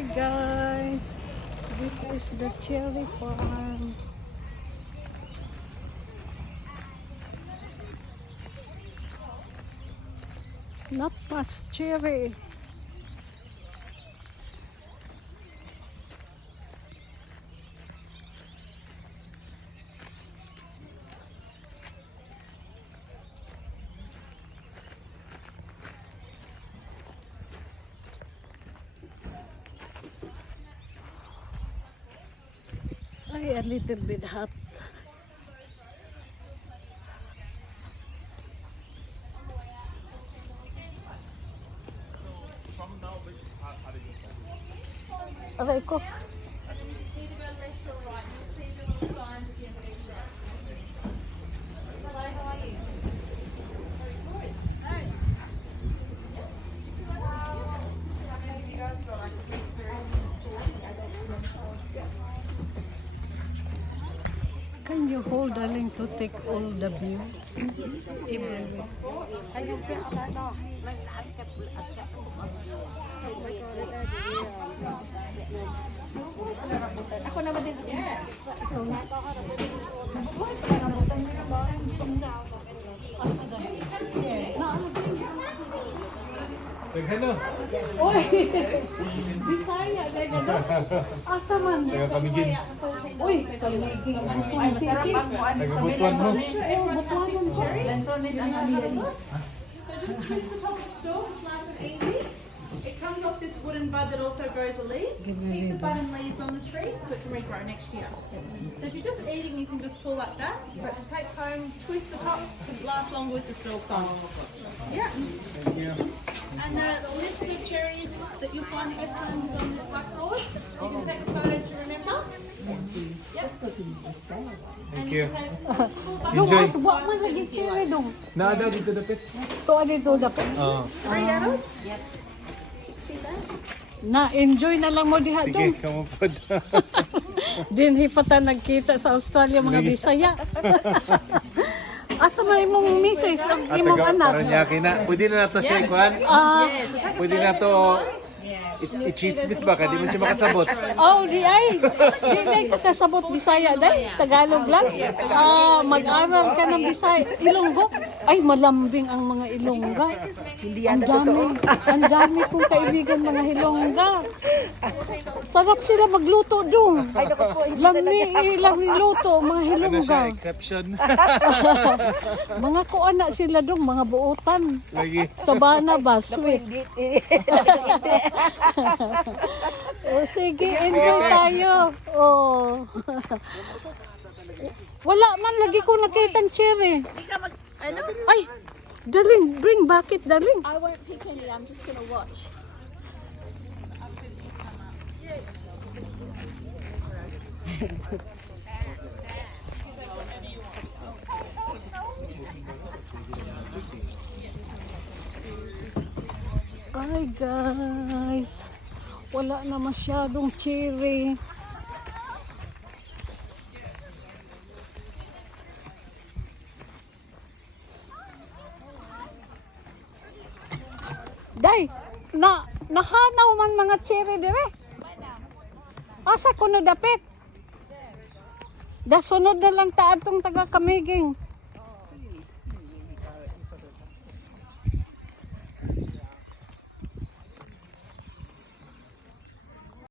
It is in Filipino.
Hi guys, this is the cherry farm. Not much cherry. A little bit hot. Aray ko. Can you hold the link to take all the view? Everywhere. Ako na ba din? Ano? Oy! Bisaya, ganda. Asa man? Kamigin. Uy, kamigin. Ay, sige. Nagabutuan mo. Butuan mo cherries. So just twist the top of the stalk, it's nice and easy. It comes off this wooden bud that also grows the leaves. Keep the bud and leaves on the tree so it can regrow next year. So if you're just eating, you can just pull like that. But to take home, twist the top because it lasts longer with the stalks on. Yeah. Thank you. And the list of cherries that you'll find the best ones is on this blackboard. You can take a photo to remember. Yep. Thank you. Dong, Enjoy. wa man lagi cherry dong. Naada dito dapit. To dito dapat. Oo. 3 adults? Yep. 60 cents. Na-enjoy na lang mo diha Sige, dong. kamupod. Dinhi pa ta nagkita sa Australia mga Bisaya. Asa man imong misis ang imong anak? Paranaque na. Pwede na nato siya ikuhan. Pwede na to i-chismis ba? Kaya di mo siya makasabot. Oh, di ay. Di ay ka kasabot Bisaya day. Tagalog lang. Mag-aral ka ng Bisaya. Ilonggo. Ay, malambing ang mga Ilongga. Hindi Ang yan na totoo. dami kong kaibigan mga Ilongga. Sarap sila magluto dong. Ay, naku po, hindi talaga. Ilang niluto, mga Ano Ilongga. siya? Exception. Mga kuana sila dong, mga buutan. Lagi. Sabana ba? Sweet. Hindi. O sige, enjoy tayo. Oh. Wala man lagi ko nakitang cherry. Ay, darling, bring bucket, darling. I won't pick any, I'm just going to watch. Ay guys, wala na masyadong cherry. Day, nahanaw man mga cherry dire. Asa ko na dapit? Dasunod na lang ta atong taga Kamiging.